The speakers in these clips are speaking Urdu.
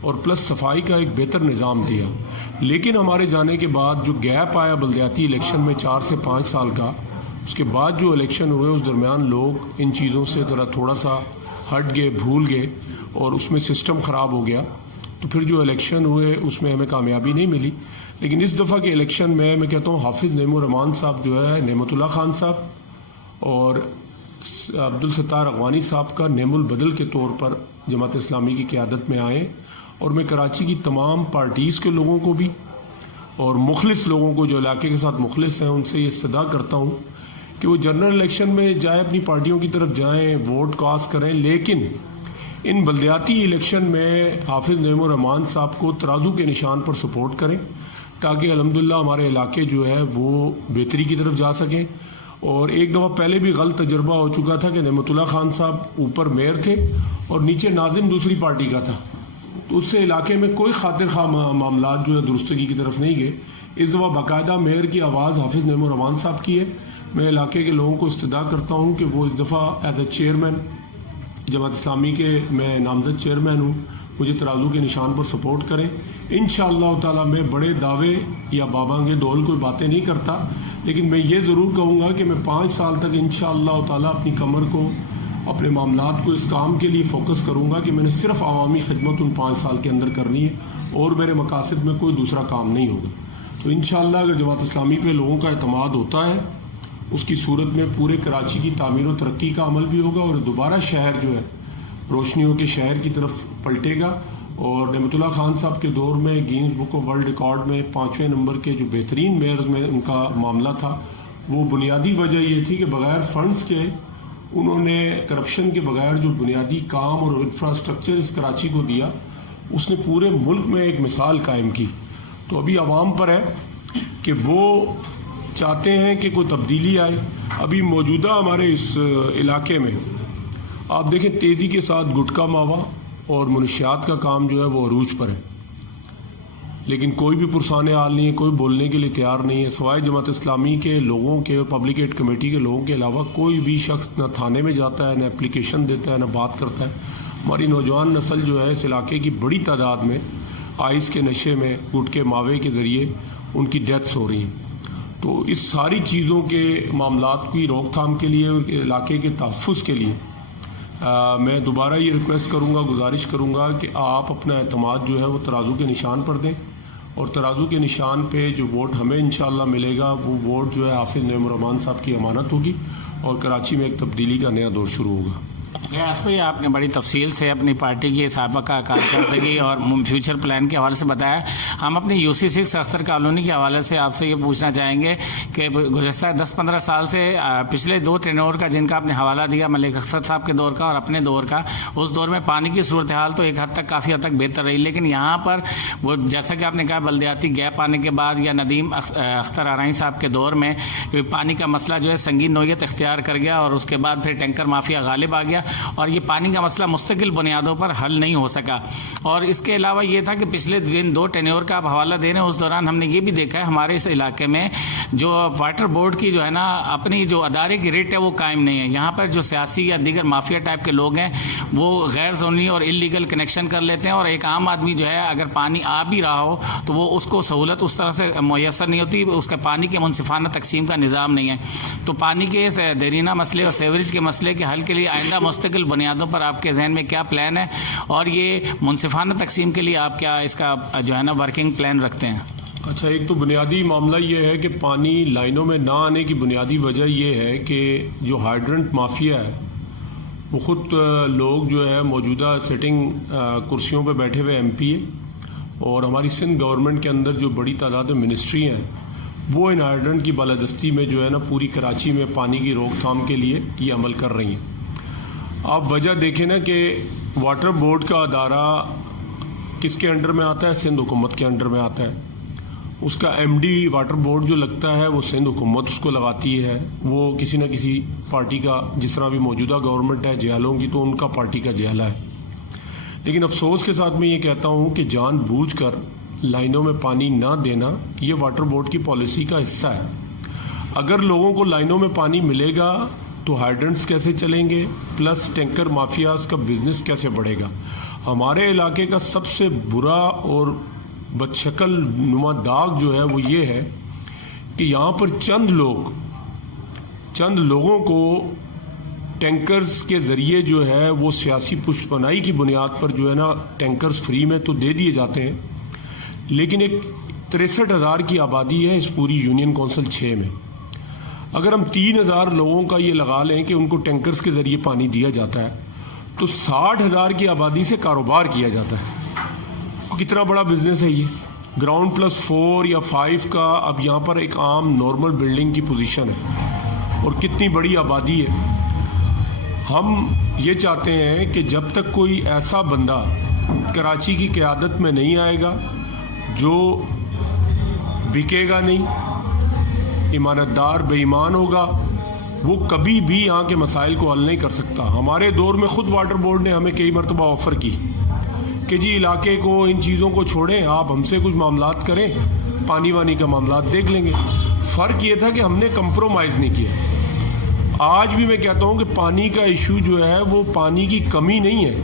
اور پلس صفائی کا ایک بہتر نظام دیا. لیکن ہمارے جانے کے بعد جو گیپ آیا بلدیاتی الیکشن میں 4 سے 5 سال کا، اس کے بعد جو الیکشن ہوئے اس درمیان لوگ ان چیزوں سے ذرا تھوڑا سا ہٹ گئے، بھول گئے، اور اس میں سسٹم خراب ہو گیا. تو پھر جو الیکشن ہوئے اس میں ہمیں کامیابی نہیں ملی. لیکن اس دفعہ کے الیکشن میں کہتا ہوں حافظ نعیم الرحمان صاحب جو ہے نعمت اللہ خان صاحب اور عبدالستار اغوانی صاحب کا نعم البدل کے طور پر جماعت اسلامی کی قیادت میں آئے. اور میں کراچی کی تمام پارٹیز کے لوگوں کو بھی اور مخلص لوگوں کو جو علاقے کے ساتھ مخلص ہیں ان سے یہ استدعا کرتا ہوں کہ وہ جنرل الیکشن میں جائیں، اپنی پارٹیوں کی طرف جائیں، ووٹ کاسٹ کریں، لیکن ان بلدیاتی الیکشن میں حافظ نعیم الرحمان صاحب کو ترازو کے نشان پر سپورٹ کریں تاکہ الحمدللہ ہمارے علاقے جو ہے وہ بہتری کی طرف جا سکیں. اور ایک دفعہ پہلے بھی غلط تجربہ ہو چکا تھا کہ نعمت اللہ خان صاحب اوپر میئر تھے اور نیچے ناظم دوسری پارٹی کا تھا، تو اس سے علاقے میں کوئی خاطر خواہ معاملات جو ہے درستگی کی طرف نہیں گئے. اس دفعہ باقاعدہ میئر کی آواز حافظ نعیم الرحمان صاحب کی ہے. میں علاقے کے لوگوں کو استدعا کرتا ہوں کہ وہ اس دفعہ as a chairman Jamaat Islami کے میں نامزد چیئرمین ہوں، مجھے ترازو کے نشان پر سپورٹ کریں. انشاءاللہ تعالی میں بڑے دعوے یا بابانگے دول کوئی باتیں نہیں کرتا، لیکن میں یہ ضرور کہوں گا کہ میں 5 سال تک انشاءاللہ تعالی اپنی کمر کو، اپنے معاملات کو اس کام کے لیے فوکس کروں گا کہ میں نے صرف عوامی خدمت ان 5 سال کے اندر کرنی ہے اور میرے مقاصد میں کوئی دوسرا کام نہیں ہوگا. تو انشاءاللہ اگر جماعت اسلامی پہ لوگوں کا اعتماد ہوتا ہے اس کی صورت میں پورے کراچی کی تعمیر و ترقی کا عمل بھی ہوگا اور دوبارہ شہر جو ہے روشنیوں کے شہر کی طرف پلٹے گا. اور نعمت اللہ خان صاحب کے دور میں gains book of world record میں 5ویں نمبر کے جو بہترین میئرز میں ان کا معاملہ تھا، وہ بنیادی وجہ یہ تھی کہ بغیر فنڈز کے انہوں نے کرپشن کے بغیر جو بنیادی کام اور انفراسٹرکچر اس کراچی کو دیا، اس نے پورے ملک میں ایک مثال قائم کی. تو ابھی عوام پر ہے کہ وہ چاہتے ہیں کہ کوئی تبدیلی آئے. ابھی موجودہ ہمارے اس علاقے میں آپ دیکھیں تیزی کے ساتھ گٹکا ماوا اور منشیات کا کام جو ہے وہ عروج پر ہے، لیکن کوئی بھی پرسان حال نہیں ہے، کوئی بولنے کے لیے تیار نہیں ہے. سوائے جماعت اسلامی کے لوگوں کے، پبلک ایڈ کمیٹی کے لوگوں کے علاوہ کوئی بھی شخص نہ تھانے میں جاتا ہے، نہ اپلیکیشن دیتا ہے، نہ بات کرتا ہے. ہماری نوجوان نسل جو ہے اس علاقے کی بڑی تعداد میں آئس کے نشے میں، گٹکے ماوے کے ذریعے ان کی ڈیتھس ہو رہی ہیں. تو اس ساری چیزوں کے معاملات کی روک تھام کے لیے، علاقے کے تحفظ کے لیے میں دوبارہ یہ ریکویسٹ کروں گا، گزارش کروں گا کہ آپ اپنا اعتماد جو ہے وہ ترازو کے نشان پر دیں، اور ترازو کے نشان پہ جو ووٹ ہمیں انشاءاللہ ملے گا وہ ووٹ جو ہے حافظ نعیم الرحمان صاحب کی امانت ہوگی اور کراچی میں ایک تبدیلی کا نیا دور شروع ہوگا. ریاض بھائی، آپ نے بڑی تفصیل سے اپنی پارٹی کی سابقہ کارکردگی اور فیوچر پلان کے حوالے سے بتایا. ہم اپنی UC6 اختر کالونی کے حوالے سے آپ سے یہ پوچھنا چاہیں گے کہ گزشتہ 10-15 سال سے پچھلے 2 ٹینور کا جن کا آپ نے حوالہ دیا، ملک اختر صاحب کے دور کا اور اپنے دور کا، اس دور میں پانی کی صورتحال تو ایک حد تک کافی حد تک بہتر رہی، لیکن یہاں پر وہ جیسا کہ آپ نے کہا بلدیاتی گیپ آنے کے بعد یا ندیم اختر آرائیں صاحب کے دور میں پانی کا مسئلہ جو ہے سنگین نوعیت اختیار کر گیا، اور اس کے بعد پھر ٹینکر مافیا غالب آ گیا اور یہ پانی کا مسئلہ مستقل بنیادوں پر حل نہیں ہو سکا. اور اس کے علاوہ یہ تھا کہ پچھلے دن 2 ٹینیور کا آپ حوالہ دے رہے ہیں، اس دوران ہم نے یہ بھی دیکھا ہے ہمارے اس علاقے میں جو واٹر بورڈ کی جو ہے نا اپنی جو ادارے کی ریٹ ہے وہ قائم نہیں ہے. یہاں پر جو سیاسی یا دیگر مافیا ٹائپ کے لوگ ہیں وہ غیر زونی اور انلیگل کنیکشن کر لیتے ہیں، اور ایک عام آدمی جو ہے اگر پانی آ بھی رہا ہو تو وہ اس کو سہولت اس طرح سے میسر نہیں ہوتی، اس کا پانی کے منصفانہ تقسیم کا نظام نہیں ہے. تو پانی کے دیرینہ مسئلے اور سیوریج کے مسئلے کے حل کے لیے آئندہ مستقل بنیادوں پر آپ کے ذہن میں کیا پلان ہے، اور یہ منصفانہ تقسیم کے لیے آپ کیا اس کا جو ہے نا ورکنگ پلان رکھتے ہیں؟ اچھا، ایک تو بنیادی معاملہ یہ ہے کہ پانی لائنوں میں نہ آنے کی بنیادی وجہ یہ ہے کہ جو ہائیڈرنٹ مافیا ہے وہ خود لوگ جو ہے موجودہ سیٹنگ کرسیوں پہ بیٹھے ہوئے MP ہے، اور ہماری سندھ گورنمنٹ کے اندر جو بڑی تعداد میں منسٹری ہیں وہ ان ہائیڈرنٹ کی بالادستی میں جو ہے نا پوری کراچی میں پانی کی روک تھام کے لیے یہ عمل کر رہی ہیں. آپ وجہ دیکھیں نا کہ واٹر بورڈ کا ادارہ کس کے انڈر میں آتا ہے؟ سندھ حکومت کے انڈر میں آتا ہے. اس کا MD واٹر بورڈ جو لگتا ہے وہ سندھ حکومت اس کو لگاتی ہے، وہ کسی نہ کسی پارٹی کا، جس طرح بھی موجودہ گورنمنٹ ہے جہلوں کی تو ان کا پارٹی کا جہلا ہے. لیکن افسوس کے ساتھ میں یہ کہتا ہوں کہ جان بوجھ کر لائنوں میں پانی نہ دینا یہ واٹر بورڈ کی پالیسی کا حصہ ہے. اگر لوگوں کو لائنوں میں پانی ملے گا تو ہائیڈرنٹس کیسے چلیں گے، پلس ٹینکر مافیاز کا بزنس کیسے بڑھے گا. ہمارے علاقے کا سب سے برا اور بدشکل نما داغ جو ہے وہ یہ ہے کہ یہاں پر چند لوگوں کو ٹینکرز کے ذریعے جو ہے وہ سیاسی پشت پناہی کی بنیاد پر جو ہے نا ٹینکرز فری میں تو دے دیے جاتے ہیں، لیکن ایک 63,000 کی آبادی ہے اس پوری یونین کونسل 6 میں. اگر ہم 3,000 لوگوں کا یہ لگا لیں کہ ان کو ٹینکرز کے ذریعے پانی دیا جاتا ہے تو 60,000 کی آبادی سے کاروبار کیا جاتا ہے. کتنا بڑا بزنس ہے یہ. گراؤنڈ پلس 4 یا 5 کا اب یہاں پر ایک عام نارمل بلڈنگ کی پوزیشن ہے اور کتنی بڑی آبادی ہے. ہم یہ چاہتے ہیں کہ جب تک کوئی ایسا بندہ کراچی کی قیادت میں نہیں آئے گا جو بکے گا نہیں، ایمانتدار بے ایمان ہوگا، وہ کبھی بھی یہاں کے مسائل کو حل نہیں کر سکتا. ہمارے دور میں خود واٹر بورڈ نے ہمیں کئی مرتبہ آفر کی کہ جی علاقے کو ان چیزوں کو چھوڑیں، آپ ہم سے کچھ معاملات کریں، پانی وانی کا معاملات دیکھ لیں گے. فرق یہ تھا کہ ہم نے کمپرومائز نہیں کیا. آج بھی میں کہتا ہوں کہ پانی کا ایشو جو ہے وہ پانی کی کمی نہیں ہے،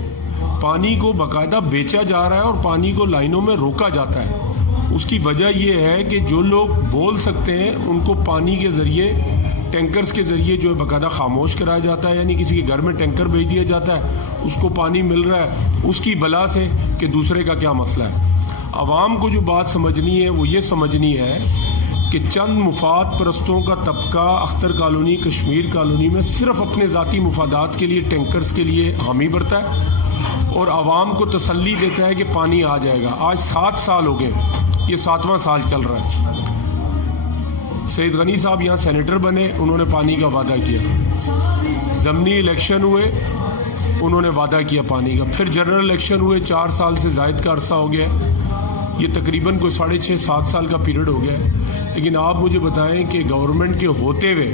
پانی کو باقاعدہ بیچا جا رہا ہے اور پانی کو لائنوں میں روکا جاتا ہے. اس کی وجہ یہ ہے کہ جو لوگ بول سکتے ہیں ان کو پانی کے ذریعے ٹینکرز کے ذریعے جو ہے باقاعدہ خاموش کرایا جاتا ہے، یعنی کسی کے گھر میں ٹینکر بھیج دیا جاتا ہے، اس کو پانی مل رہا ہے اس کی بلا سے کہ دوسرے کا کیا مسئلہ ہے. عوام کو جو بات سمجھنی ہے وہ یہ سمجھنی ہے کہ چند مفاد پرستوں کا طبقہ اختر کالونی، کشمیر کالونی میں صرف اپنے ذاتی مفادات کے لیے ٹینکرز کے لیے حامی بھرتا ہے اور عوام کو تسلی دیتا ہے کہ پانی آ جائے گا. آج 7 سال ہو گئے، یہ 7واں سال چل رہا ہے. سید غنی صاحب یہاں سینیٹر بنے، انہوں نے پانی کا وعدہ کیا. ضمنی الیکشن ہوئے، انہوں نے وعدہ کیا پانی کا. پھر جنرل الیکشن ہوئے، 4 سال سے زائد کا عرصہ ہو گیا. یہ تقریباً کوئی 6.5-7 سال کا پیریڈ ہو گیا ہے. لیکن آپ مجھے بتائیں کہ گورنمنٹ کے ہوتے ہوئے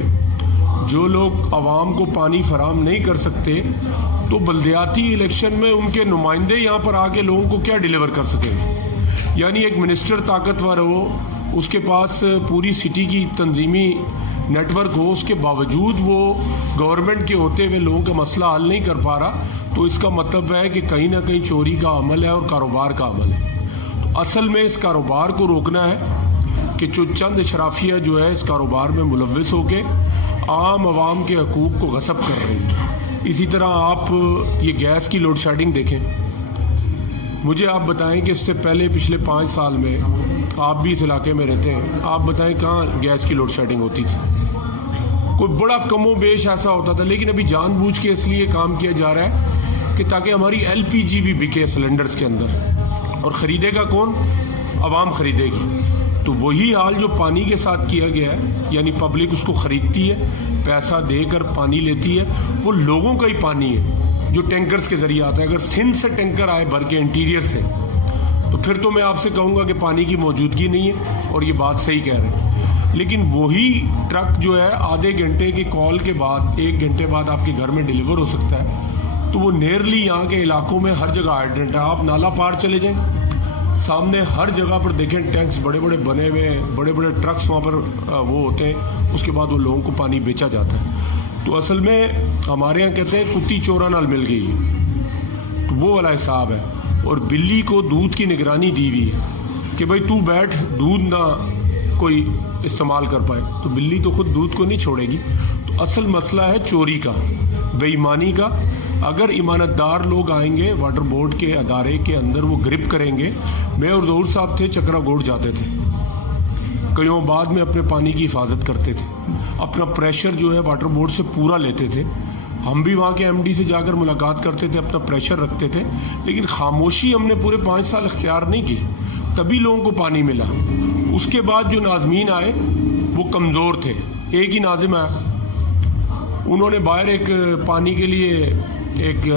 جو لوگ عوام کو پانی فراہم نہیں کر سکتے تو بلدیاتی الیکشن میں ان کے نمائندے یہاں پر آ کے لوگوں کو کیا ڈیلیور کر سکیں گے؟ یعنی ایک منسٹر طاقتور ہو، اس کے پاس پوری سٹی کی تنظیمی نیٹ ورک ہو، اس کے باوجود وہ گورنمنٹ کے ہوتے ہوئے لوگوں کا مسئلہ حل نہیں کر پا رہا، تو اس کا مطلب ہے کہ کہیں نہ کہیں چوری کا عمل ہے اور کاروبار کا عمل ہے. تو اصل میں اس کاروبار کو روکنا ہے کہ جو چند اشرافیہ جو ہے اس کاروبار میں ملوث ہو کے عام عوام کے حقوق کو غصب کر رہے ہیں. اسی طرح آپ یہ گیس کی لوڈ شیڈنگ دیکھیں. مجھے آپ بتائیں کہ اس سے پہلے پچھلے 5 سال میں آپ بھی اس علاقے میں رہتے ہیں، آپ بتائیں کہاں گیس کی لوڈ شیڈنگ ہوتی تھی؟ کوئی بڑا کم و بیش ایسا ہوتا تھا. لیکن ابھی جان بوجھ کے اس لیے کام کیا جا رہا ہے کہ تاکہ ہماری LPG بھی بکے سلنڈرز کے اندر. اور خریدے گا کون؟ عوام خریدے گی. تو وہی حال جو پانی کے ساتھ کیا گیا ہے، یعنی پبلک اس کو خریدتی ہے، پیسہ دے کر پانی لیتی ہے، وہ لوگوں کا ہی پانی ہے جو ٹینکرز کے ذریعے آتا ہے. اگر سندھ سے ٹینکر آئے بھر کے انٹیریئر سے تو پھر تو میں آپ سے کہوں گا کہ پانی کی موجودگی نہیں ہے اور یہ بات صحیح کہہ رہے ہیں. لیکن وہی ٹرک جو ہے آدھے گھنٹے کی کال کے بعد 1 گھنٹے بعد آپ کے گھر میں ڈیلیور ہو سکتا ہے. تو وہ نیرلی یہاں کے علاقوں میں ہر جگہ ہائیڈرنٹ ہے. آپ نالا پار چلے جائیں، سامنے ہر جگہ پر دیکھیں ٹینکس بڑے بڑے بنے ہوئے ہیں، بڑے بڑے ٹرکس وہاں پر وہ ہوتے ہیں. اس کے بعد وہ لوگوں کو پانی بیچا جاتا ہے. تو اصل میں ہمارے یہاں کہتے ہیں کتی چورا نال مل گئی، تو وہ والا حساب ہے. اور بلی کو دودھ کی نگرانی دی ہوئی ہے کہ بھائی تو بیٹھ، دودھ نہ کوئی استعمال کر پائے. تو بلی تو خود دودھ کو نہیں چھوڑے گی. تو اصل مسئلہ ہے چوری کا، بے ایمانی کا. اگر ایمانتدار لوگ آئیں گے واٹر بورڈ کے ادارے کے اندر، وہ گرپ کریں گے. میں اور ظہور صاحب تھے، چکرا گوڑ جاتے تھے، کئیوں بعد میں اپنے پانی کی حفاظت کرتے تھے، اپنا پریشر جو ہے واٹر بورڈ سے پورا لیتے تھے. ہم بھی وہاں کے MD سے جا کر ملاقات کرتے تھے، اپنا پریشر رکھتے تھے. لیکن خاموشی ہم نے پورے 5 سال اختیار نہیں کی، تبھی لوگوں کو پانی ملا. اس کے بعد جو ناظمین آئے وہ کمزور تھے. ایک ہی ناظم آیا، انہوں نے باہر ایک پانی کے لیے ایک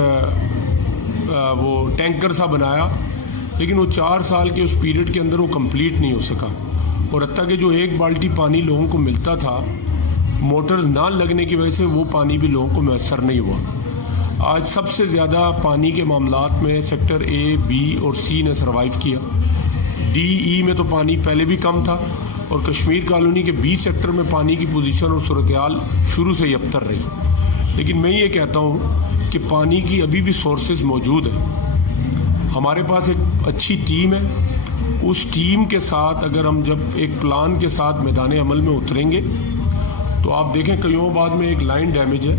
وہ ٹینکر سا بنایا، لیکن وہ 4 سال کے اس پیریڈ کے اندر وہ کمپلیٹ نہیں ہو سکا. اور حتیٰ کہ جو 1 بالٹی پانی لوگوں کو ملتا تھا، موٹرز نہ لگنے کی وجہ سے وہ پانی بھی لوگوں کو میسر نہیں ہوا. آج سب سے زیادہ پانی کے معاملات میں سیکٹر A، B اور C نے سروائیو کیا. D، E میں تو پانی پہلے بھی کم تھا، اور کشمیر کالونی کے B سیکٹر میں پانی کی پوزیشن اور صورتحال شروع سے ہی ابتر رہی. لیکن میں یہ کہتا ہوں کہ پانی کی ابھی بھی سورسز موجود ہیں. ہمارے پاس ایک اچھی ٹیم ہے. اس ٹیم کے ساتھ اگر ہم جب ایک پلان کے ساتھ میدان عمل میں اتریں گے تو آپ دیکھیں کئیوں بعد میں ایک لائن ڈیمیج ہے.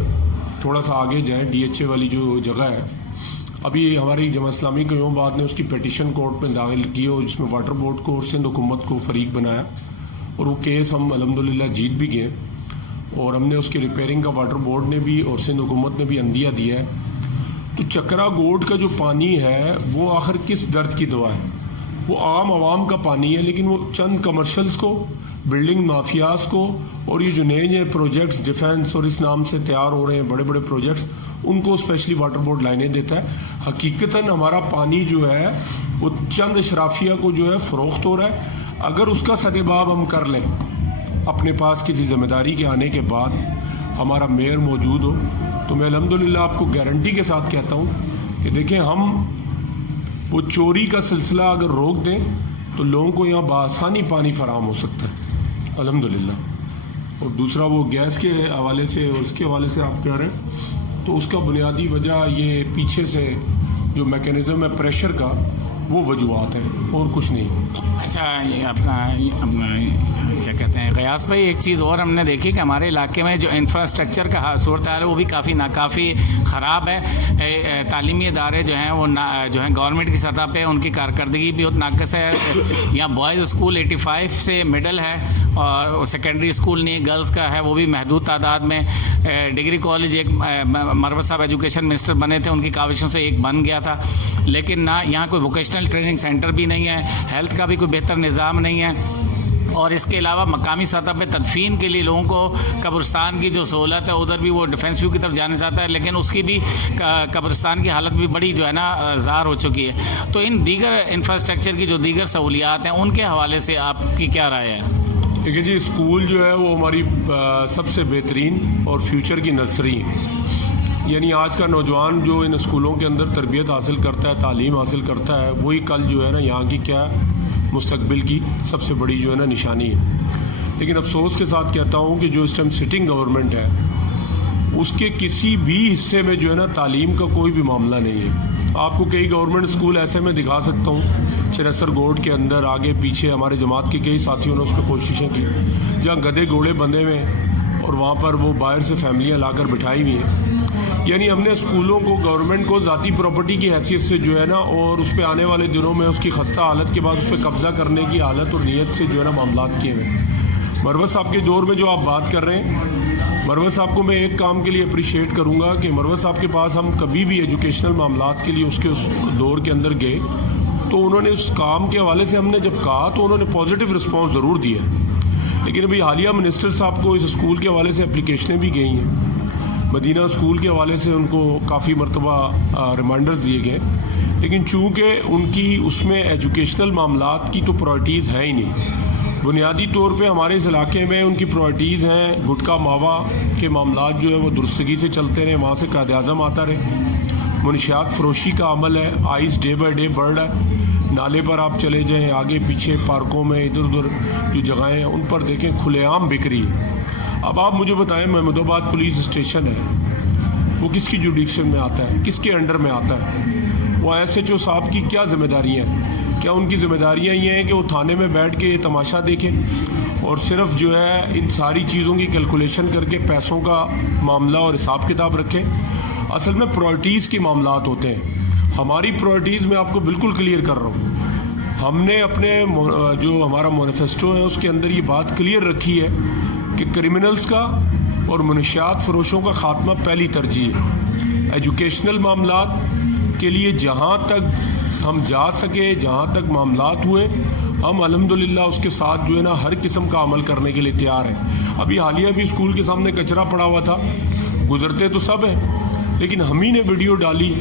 تھوڑا سا آگے جائیں, ڈی ایچ اے والی جو جگہ ہے, ابھی ہماری جماعت اسلامی کئیوں بعد نے اس کی پیٹیشن کورٹ میں داخل کی اور جس میں واٹر بورڈ کو اور سندھ حکومت کو فریق بنایا اور وہ کیس ہم الحمدللہ جیت بھی گئے اور ہم نے اس کی ریپیئرنگ کا واٹر بورڈ نے بھی اور سندھ حکومت نے بھی عندیہ دیا ہے. تو چکرا گوڈ کا جو پانی ہے وہ آخر کس درد کی دوا ہے؟ وہ عام عوام کا پانی ہے, لیکن وہ چند کمرشلز کو, بلڈنگ مافیاز کو اور یہ جو نئے نئے پروجیکٹس ڈیفینس اور اس نام سے تیار ہو رہے ہیں بڑے بڑے پروجیکٹس, ان کو اسپیشلی واٹر بورڈ لائنیں دیتا ہے. حقیقتاً ہمارا پانی جو ہے وہ چند اشرافیہ کو جو ہے فروخت ہو رہا ہے. اگر اس کا سدباب ہم کر لیں اپنے پاس کسی ذمہ داری کے آنے کے بعد, ہمارا میئر موجود ہو, تو میں الحمدللہ آپ کو گارنٹی کے ساتھ کہتا ہوں کہ دیکھیں ہم وہ چوری کا سلسلہ اگر روک دیں تو لوگوں کو یہاں بآسانی پانی فراہم ہو سکتا ہے الحمدللہ. اور دوسرا وہ گیس کے حوالے سے اور اس کے حوالے سے آپ کہہ رہے ہیں, تو اس کا بنیادی وجہ یہ پیچھے سے جو میکینزم ہے پریشر کا, وہ وجوہات ہیں اور کچھ نہیں. اچھا, یہ اپنا کیا کہتے ہیں غیاث بھائی, ایک چیز اور ہم نے دیکھی کہ ہمارے علاقے میں جو انفراسٹرکچر کا صورتحال ہے وہ بھی کافی خراب ہے. تعلیمی ادارے جو ہیں وہ جو ہیں گورنمنٹ کی سطح پہ ان کی کارکردگی بھی بہت ناقص ہے. یہاں بوائز اسکول 85 سے مڈل ہے اور سیکنڈری اسکول نہیں, گرلز کا ہے وہ بھی محدود تعداد میں. ڈگری کالج ایک مروت صاحب ایجوکیشن منسٹر بنے تھے, ان کی کاوشوں سے ایک بن گیا تھا, لیکن نہ یہاں کوئی ووکیشنل ٹریننگ سینٹر بھی نہیں ہے, ہیلتھ کا بھی کوئی بہتر نظام نہیں ہے. اور اس کے علاوہ مقامی سطح پہ تدفین کے لیے لوگوں کو قبرستان کی جو سہولت ہے ادھر بھی وہ ڈیفینس ویو کی طرف جانا چاہتا ہے, لیکن اس کی بھی قبرستان کی حالت بھی بڑی جو ہے نا زار ہو چکی ہے. تو ان دیگر انفراسٹرکچر کی جو دیگر سہولیات ہیں ان کے حوالے سے آپ کی کیا رائے ہے؟ دیکھیے جی, اسکول جو ہے وہ ہماری سب سے بہترین اور فیوچر کی نرسری ہے. یعنی آج کا نوجوان جو ان اسکولوں کے اندر تربیت حاصل کرتا ہے, تعلیم حاصل کرتا ہے, وہی کل جو ہے نا یہاں کی کیا مستقبل کی سب سے بڑی جو ہے نا نشانی ہے. لیکن افسوس کے ساتھ کہتا ہوں کہ جو اس ٹائم سٹنگ گورنمنٹ ہے اس کے کسی بھی حصے میں جو ہے نا تعلیم کا کوئی بھی معاملہ نہیں ہے. آپ کو کئی گورنمنٹ اسکول ایسے میں دکھا سکتا ہوں, چریسر گوڈ کے اندر آگے پیچھے ہمارے جماعت کے کئی ساتھیوں نے اس میں کوششیں کی, جہاں گدھے گھوڑے بندھے ہوئے اور وہاں پر وہ باہر سے فیملیاں لا کر بٹھائی ہوئی ہیں. یعنی ہم نے اسکولوں کو گورنمنٹ کو ذاتی پراپرٹی کی حیثیت سے جو ہے نا, اور اس پہ آنے والے دنوں میں اس کی خستہ حالت کے بعد اس پہ قبضہ کرنے کی حالت اور نیت سے جو ہے نا معاملات کیے ہوئے. مروت صاحب کے دور میں جو آپ بات کر رہے ہیں, مروت صاحب کو میں ایک کام کے لیے اپریشیٹ کروں گا کہ مروت صاحب کے پاس ہم کبھی بھی ایجوکیشنل معاملات کے لیے اس دور کے اندر گئے تو انہوں نے اس کام کے حوالے سے ہم نے جب کہا تو انہوں نے پازیٹیو رسپانس ضرور دیا. لیکن ابھی حالیہ منسٹر صاحب کو اس اسکول کے حوالے سے اپلیکیشنیں بھی گئی ہیں, مدینہ اسکول کے حوالے سے ان کو کافی مرتبہ ریمائنڈرز دیے گئے, لیکن چونکہ ان کی اس میں ایجوکیشنل معاملات کی تو پرائرٹیز ہے ہی نہیں. بنیادی طور پہ ہمارے اس علاقے میں ان کی پرائرٹیز ہیں گٹکا ماوا کے معاملات جو ہے وہ درستگی سے چلتے رہے, وہاں سے قائد اعظم آتا رہے. منشیات فروشی کا عمل ہے, آئس ڈے بائی ڈے بڑھ رہا ہے. نالے پر آپ چلے جائیں, آگے پیچھے پارکوں میں ادھر ادھر جو جگہیں ہیں ان پر دیکھیں کھلے عام بکری ہے. اب آپ مجھے بتائیں, محمود آباد پولیس اسٹیشن ہے وہ کس کی جوڈیکشن میں آتا ہے, کس کے انڈر میں آتا ہے؟ وہ ایس ایچ او صاحب کی کیا ذمہ داریاں ہیں؟ کیا ان کی ذمہ داریاں یہ ہیں کہ وہ تھانے میں بیٹھ کے یہ تماشا دیکھیں اور صرف جو ہے ان ساری چیزوں کی کیلکولیشن کر کے پیسوں کا معاملہ اور حساب کتاب رکھیں؟ اصل میں پرائرٹیز کے معاملات ہوتے ہیں. ہماری پرائرٹیز میں آپ کو بالکل کلیئر کر رہا ہوں. ہم نے اپنے جو ہمارا مینیفیسٹو ہے اس کے اندر یہ بات کلیئر رکھی ہے کہ کرمنلز کا اور منشیات فروشوں کا خاتمہ پہلی ترجیح ہے. ایجوکیشنل معاملات کے لیے جہاں تک ہم جا سکے, جہاں تک معاملات ہوئے, ہم الحمدللہ اس کے ساتھ جو ہے نا ہر قسم کا عمل کرنے کے لیے تیار ہیں. ابھی حالیہ بھی اسکول کے سامنے کچرا پڑا ہوا تھا, گزرتے تو سب ہیں, لیکن ہم ہی نے ویڈیو ڈالی,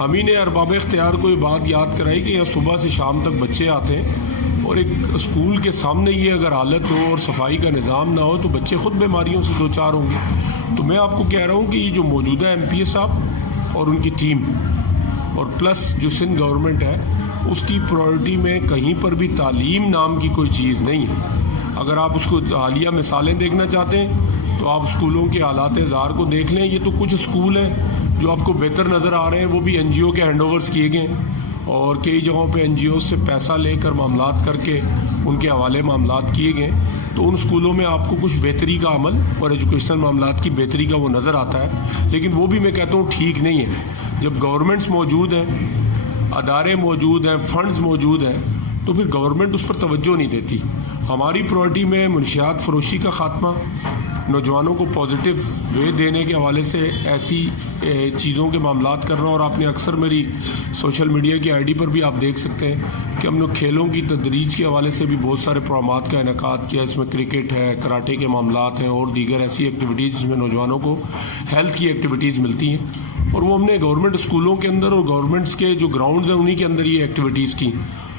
ہم ہی نے ارباب اختیار کو یہ بات یاد کرائی کہ یہاں صبح سے شام تک بچے آتے ہیں اور ایک اسکول کے سامنے یہ اگر حالت ہو اور صفائی کا نظام نہ ہو تو بچے خود بیماریوں سے دوچار ہوں گے. تو میں آپ کو کہہ رہا ہوں کہ یہ جو موجودہ ایم پی اے صاحب اور ان کی ٹیم اور پلس جو سندھ گورنمنٹ ہے اس کی پرائرٹی میں کہیں پر بھی تعلیم نام کی کوئی چیز نہیں ہے. اگر آپ اس کو حالیہ مثالیں دیکھنا چاہتے ہیں تو آپ اسکولوں کے حالات زار کو دیکھ لیں. یہ تو کچھ اسکول ہیں جو آپ کو بہتر نظر آ رہے ہیں, وہ بھی این جی او کے ہینڈ اوورس کیے گئے ہیں, اور کئی جگہوں پہ این جی اوز سے پیسہ لے کر معاملات کر کے ان کے حوالے معاملات کیے گئے. تو ان اسکولوں میں آپ کو کچھ بہتری کا عمل اور ایجوکیشنل معاملات کی بہتری کا وہ نظر آتا ہے, لیکن وہ بھی میں کہتا ہوں ٹھیک نہیں ہے. جب گورنمنٹس موجود ہیں, ادارے موجود ہیں, فنڈز موجود ہیں, تو پھر گورنمنٹ اس پر توجہ نہیں دیتی. ہماری پرائرٹی میں منشیات فروشی کا خاتمہ, نوجوانوں کو پازیٹیو وے دینے کے حوالے سے ایسی چیزوں کے معاملات کرنا. اور آپ نے اکثر میری سوشل میڈیا کی آئی ڈی پر بھی آپ دیکھ سکتے ہیں کہ ہم نے کھیلوں کی تدریج کے حوالے سے بھی بہت سارے پروگرامات کا انعقاد کیا. اس میں کرکٹ ہے, کراٹے کے معاملات ہیں, اور دیگر ایسی ایکٹیویٹیز جس میں نوجوانوں کو ہیلتھ کی ایکٹیویٹیز ملتی ہیں, اور وہ ہم نے گورنمنٹ اسکولوں کے اندر اور گورنمنٹس کے جو گراؤنڈز ہیں انہی کے اندر یہ ایکٹیویٹیز کی.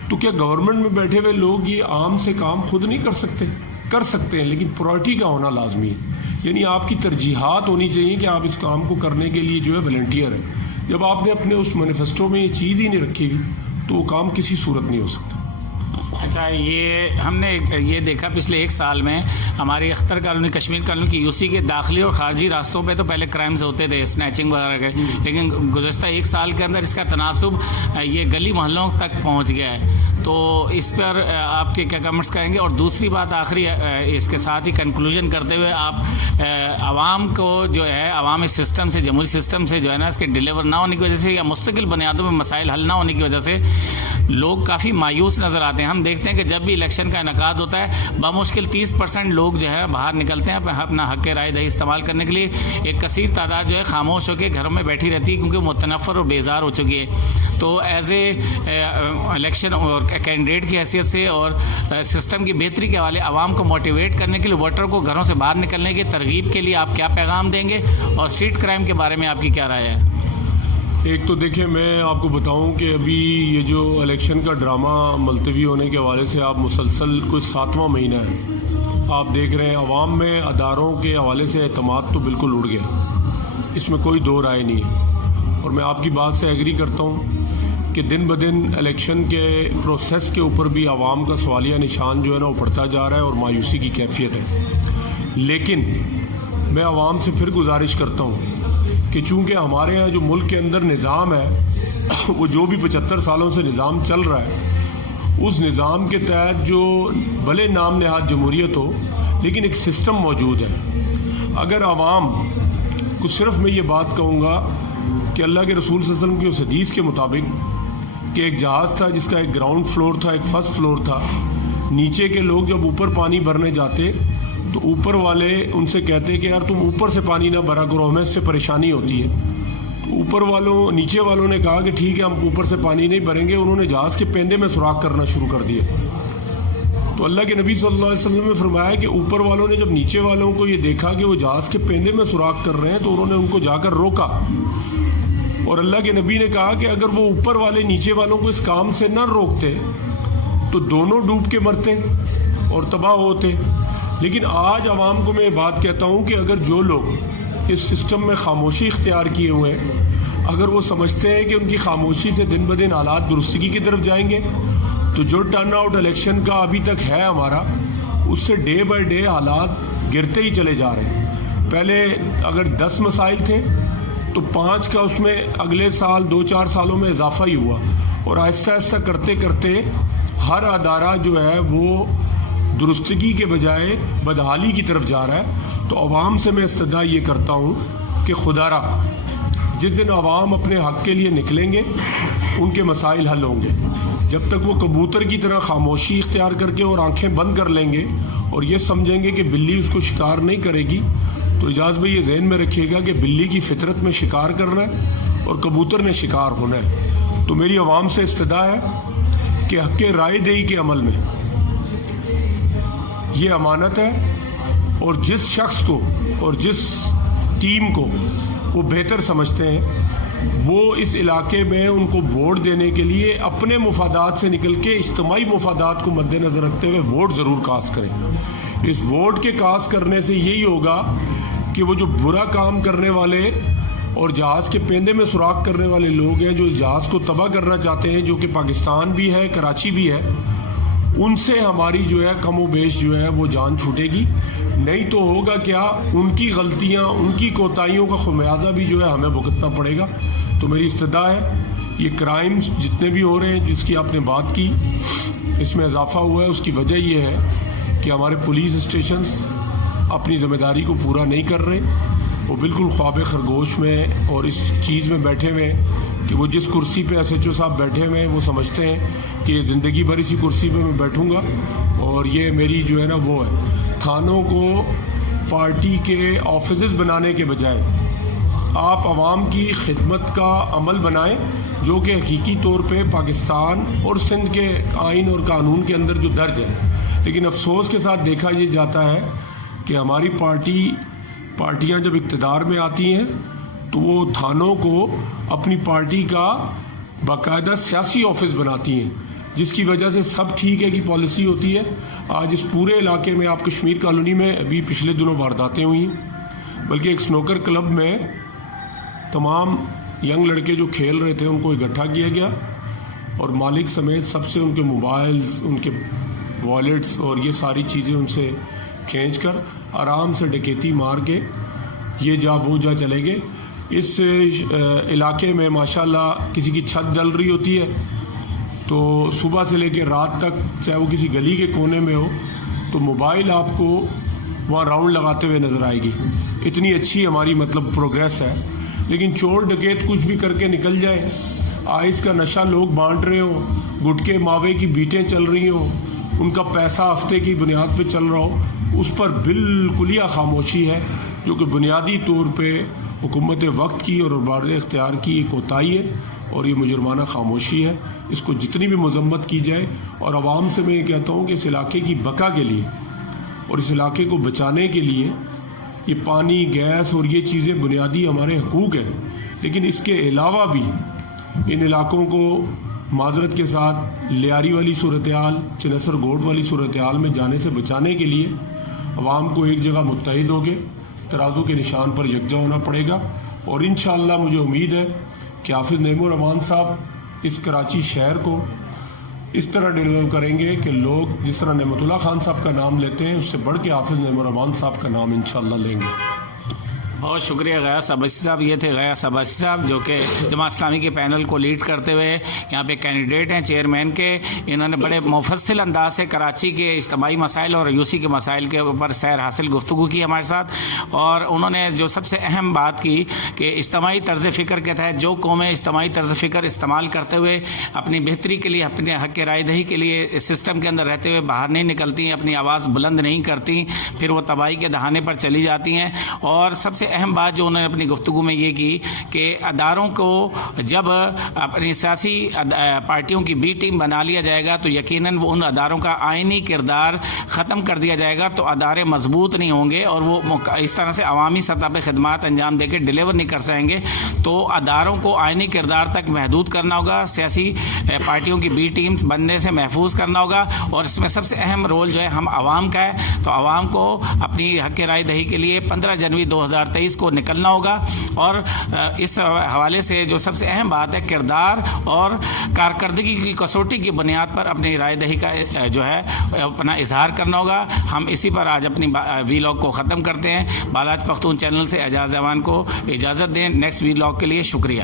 تو کیا گورنمنٹ میں بیٹھے ہوئے لوگ یہ عام سے کام خود نہیں کر سکتے؟ کر سکتے ہیں, لیکن پرائرٹی کا ہونا لازمی ہے. یعنی آپ کی ترجیحات ہونی چاہیے کہ آپ اس کام کو کرنے کے لیے جو ہے والنٹیئر ہے. جب آپ نے اپنے اس مینیفیسٹو میں یہ چیز ہی نہیں رکھی ہوئی تو وہ کام کسی صورت نہیں ہو سکتا. اچھا, یہ ہم نے یہ دیکھا پچھلے ایک سال میں ہماری اختر کالونی, کشمیر کالونی کی یو سی کے داخلی اور خارجی راستوں پہ تو پہلے کرائمز ہوتے تھے, اسنیچنگ وغیرہ کے, لیکن گزشتہ ایک سال کے اندر اس کا تناسب یہ گلی محلوں تک پہنچ گیا ہے. تو اس پر آپ کے کیا کمنٹس کہیں گے؟ اور دوسری بات آخری اس کے ساتھ ہی کنکلوژن کرتے ہوئے, آپ عوام کو جو ہے عوامی سسٹم سے, جمہوری سسٹم سے جو ہے نا اس کے ڈیلیور نہ ہونے کی وجہ سے یا مستقل بنیادوں پہ مسائل حل نہ ہونے کی وجہ سے لوگ کافی مایوس نظر آتے ہیں. ہم دیکھتے ہیں کہ جب بھی الیکشن کا انعقاد ہوتا ہے بمشکل 30% لوگ جو ہے باہر نکلتے ہیں اپنا حق رائے دہی استعمال کرنے کے لیے. ایک کثیر تعداد جو ہے خاموش ہو کے گھروں میں بیٹھی رہتی ہے کیونکہ متنفر اور بیزار ہو چکی ہے. تو ایز اے الیکشن اور کینڈیڈیٹ کی حیثیت سے اور سسٹم کی بہتری کے حوالے عوام کو موٹیویٹ کرنے کے لیے, ووٹر کو گھروں سے باہر نکلنے کی ترغیب کے لیے آپ کیا پیغام دیں گے, اور اسٹریٹ کرائم کے بارے میں آپ کی کیا رائے ہے؟ ایک تو دیکھیں, میں آپ کو بتاؤں کہ ابھی یہ جو الیکشن کا ڈرامہ ملتوی ہونے کے حوالے سے آپ مسلسل کوئی 7واں مہینہ ہے آپ دیکھ رہے ہیں, عوام میں اداروں کے حوالے سے اعتماد تو بالکل اڑ گیا, اس میں کوئی دو رائے نہیں ہے. اور میں آپ کی بات سے ایگری کرتا ہوں کہ دن بدن الیکشن کے پروسیس کے اوپر بھی عوام کا سوالیہ نشان جو ہے نا وہ بڑھتا جا رہا ہے اور مایوسی کی کیفیت ہے. لیکن میں عوام سے پھر گزارش کرتا ہوں کہ چونکہ ہمارے ہاں جو ملک کے اندر نظام ہے وہ جو بھی 75 سالوں سے نظام چل رہا ہے, اس نظام کے تحت جو بھلے نام نہاد جمہوریت ہو لیکن ایک سسٹم موجود ہے. اگر عوام کو صرف میں یہ بات کہوں گا کہ اللہ کے رسول صلی اللہ علیہ وسلم کی اس حدیث کے مطابق کہ ایک جہاز تھا جس کا ایک گراؤنڈ فلور تھا, ایک فرسٹ فلور تھا, نیچے کے لوگ جب اوپر پانی بھرنے جاتے تو اوپر والے ان سے کہتے کہ یار تم اوپر سے پانی نہ بھرا کرو, ہمیں اس سے پریشانی ہوتی ہے. تو اوپر والوں نیچے والوں نے کہا کہ ٹھیک ہے ہم اوپر سے پانی نہیں بھریں گے. انہوں نے جہاز کے پیندے میں سوراخ کرنا شروع کر دیا. تو اللہ کے نبی صلی اللہ علیہ وسلم نے فرمایا کہ اوپر والوں نے جب نیچے والوں کو یہ دیکھا کہ وہ جہاز کے پیندے میں سوراخ کر رہے ہیں تو انہوں نے ان کو جا کر روکا, اور اللہ کے نبی نے کہا کہ اگر وہ اوپر والے نیچے والوں کو اس کام سے نہ روکتے تو دونوں ڈوب کے مرتے اور تباہ ہوتے. لیکن آج عوام کو میں یہ بات کہتا ہوں کہ اگر جو لوگ اس سسٹم میں خاموشی اختیار کیے ہوئے ہیں, اگر وہ سمجھتے ہیں کہ ان کی خاموشی سے دن بدن حالات درستگی کی طرف جائیں گے, تو جو ٹرن آؤٹ الیکشن کا ابھی تک ہے ہمارا, اس سے ڈے بائی ڈے حالات گرتے ہی چلے جا رہے ہیں. پہلے اگر 10 مسائل تھے تو 5 کا اس میں اگلے سال 2-4 سالوں میں اضافہ ہی ہوا, اور آہستہ آہستہ کرتے کرتے ہر ادارہ جو ہے وہ درستگی کے بجائے بدحالی کی طرف جا رہا ہے. تو عوام سے میں استدعا یہ کرتا ہوں کہ خدا را جس دن عوام اپنے حق کے لیے نکلیں گے ان کے مسائل حل ہوں گے. جب تک وہ کبوتر کی طرح خاموشی اختیار کر کے اور آنکھیں بند کر لیں گے اور یہ سمجھیں گے کہ بلی اس کو شکار نہیں کرے گی, تو اجاز بھائی یہ ذہن میں رکھیے گا کہ بلی کی فطرت میں شکار کرنا ہے اور کبوتر نے شکار ہونا ہے. تو میری عوام سے استدعا ہے کہ حق رائے دہی کے عمل میں یہ امانت ہے, اور جس شخص کو اور جس ٹیم کو وہ بہتر سمجھتے ہیں وہ اس علاقے میں ان کو ووٹ دینے کے لیے اپنے مفادات سے نکل کے اجتماعی مفادات کو مد نظر رکھتے ہوئے ووٹ ضرور کاسٹ کریں. اس ووٹ کے کاسٹ کرنے سے یہی ہوگا کہ وہ جو برا کام کرنے والے اور جہاز کے پیندے میں سوراخ کرنے والے لوگ ہیں جو اس جہاز کو تباہ کرنا چاہتے ہیں, جو کہ پاکستان بھی ہے کراچی بھی ہے, ان سے ہماری جو ہے کم و بیش جو ہے وہ جان چھوٹے گی. نہیں تو ہوگا کیا، ان کی غلطیاں، ان کی کوتاہیوں کا خمیازہ بھی جو ہے ہمیں بھگتنا پڑے گا. تو میری استدعا ہے یہ کرائمز جتنے بھی ہو رہے ہیں جس کی آپ نے بات کی، اس میں اضافہ ہوا ہے. اس کی وجہ یہ ہے کہ ہمارے پولیس اسٹیشنز اپنی ذمہ داری کو پورا نہیں کر رہے. وہ بالکل خواب خرگوش میں اور اس چیز میں بیٹھے ہوئے ہیں کہ وہ جس کرسی پہ ایس ایچ او صاحب بیٹھے ہوئے ہیں وہ سمجھتے ہیں کہ یہ زندگی بھر اسی کرسی پہ میں بیٹھوں گا اور یہ میری جو ہے نا وہ ہے. تھانوں کو پارٹی کے آفیسز بنانے کے بجائے آپ عوام کی خدمت کا عمل بنائیں، جو کہ حقیقی طور پہ پاکستان اور سندھ کے آئین اور قانون کے اندر جو درج ہے. لیکن افسوس کے ساتھ دیکھا یہ جاتا ہے کہ ہماری پارٹیاں جب اقتدار میں آتی ہیں تو وہ تھانوں کو اپنی پارٹی کا باقاعدہ سیاسی آفس بناتی ہیں، جس کی وجہ سے سب ٹھیک ہے کی پالیسی ہوتی ہے. آج اس پورے علاقے میں آپ کشمیر کالونی میں ابھی پچھلے دنوں وارداتیں ہوئی ہیں، بلکہ ایک سنوکر کلب میں تمام ینگ لڑکے جو کھیل رہے تھے ان کو اکٹھا کیا گیا اور مالک سمیت سب سے ان کے موبائلز، ان کے والیٹس اور یہ ساری چیزیں ان سے کھینچ کر آرام سے ڈکیتی مار کے یہ جا وہ جا چلے گئے. اس علاقے میں ماشاءاللہ کسی کی چھت ڈل رہی ہوتی ہے تو صبح سے لے کے رات تک، چاہے وہ کسی گلی کے کونے میں ہو، تو موبائل آپ کو وہاں راؤنڈ لگاتے ہوئے نظر آئے گی. اتنی اچھی ہماری پروگریس ہے. لیکن چور ڈکیت کچھ بھی کر کے نکل جائے، آئس کا نشہ لوگ بانٹ رہے ہوں، گٹکے ماوے کی بیٹیں چل رہی ہوں، ان کا پیسہ ہفتے کی بنیاد پہ چل رہا ہو، اس پر بالکل خاموشی ہے، جو کہ بنیادی طور پہ حکومت وقت کی اور بار اختیار کی ایک کوتاہی ہے اور یہ مجرمانہ خاموشی ہے. اس کو جتنی بھی مذمت کی جائے، اور عوام سے میں یہ کہتا ہوں کہ اس علاقے کی بقا کے لیے اور اس علاقے کو بچانے کے لیے یہ پانی، گیس اور یہ چیزیں بنیادی ہمارے حقوق ہیں. لیکن اس کے علاوہ بھی ان علاقوں کو معذرت کے ساتھ لیاری والی صورتحال، چنسر گوٹ والی صورتحال میں جانے سے بچانے کے لیے عوام کو ایک جگہ متحد ہو کے ترازو کے نشان پر یکجا ہونا پڑے گا. اور انشاءاللہ مجھے امید ہے کہ حافظ نعیم الرحمان صاحب اس کراچی شہر کو اس طرح ڈیولپ کریں گے کہ لوگ جس طرح نعمت اللہ خان صاحب کا نام لیتے ہیں اس سے بڑھ کے حافظ نعیم الرحمان صاحب کا نام انشاءاللہ لیں گے. بہت شکریہ غیاث عباسی صاحب. یہ تھے غیاث عباسی صاحب جو کہ جماعت اسلامی کے پینل کو لیڈ کرتے ہوئے یہاں پہ کینڈیڈیٹ ہیں چیئرمین کے. انہوں نے بڑے مفصل انداز سے کراچی کے اجتماعی مسائل اور یوسی کے مسائل کے اوپر سیر حاصل گفتگو کی ہمارے ساتھ. اور انہوں نے جو سب سے اہم بات کی کہ اجتماعی طرز فکر کے تحت جو قومیں اجتماعی طرز فکر استعمال کرتے ہوئے اپنی بہتری کے لیے، اپنے حق رائے دہی کے لیے اس سسٹم کے اندر رہتے ہوئے باہر نہیں نکلتی ہیں، اپنی آواز بلند نہیں کرتی، پھر وہ تباہی کے دہانے پر چلی جاتی ہیں. اور سب سے اہم بات جو انہوں نے اپنی گفتگو میں یہ کی کہ اداروں کو جب اپنی سیاسی پارٹیوں کی بی ٹیم بنا لیا جائے گا تو یقیناً وہ ان اداروں کا آئینی کردار ختم کر دیا جائے گا، تو ادارے مضبوط نہیں ہوں گے اور وہ اس طرح سے عوامی سطح پہ خدمات انجام دے کے ڈیلیور نہیں کر سکیں گے. تو اداروں کو آئینی کردار تک محدود کرنا ہوگا، سیاسی پارٹیوں کی بی ٹیمز بننے سے محفوظ کرنا ہوگا. اور اس میں سب سے اہم رول جو ہے ہم عوام کا ہے. تو عوام کو اپنی حق رائے دہی کے لیے 15 جنوری 2023 کو نکلنا ہوگا. اور اس حوالے سے جو سب سے اہم بات ہے، کردار اور کارکردگی کی کسوٹی کی بنیاد پر اپنی رائے دہی کا جو ہے اپنا اظہار کرنا ہوگا. ہم اسی پر آج اپنی وی لاگ کو ختم کرتے ہیں. بالاج پختون چینل سے اعجاز ایوان کو اجازت دیں. نیکسٹ وی لاگ کے لیے شکریہ.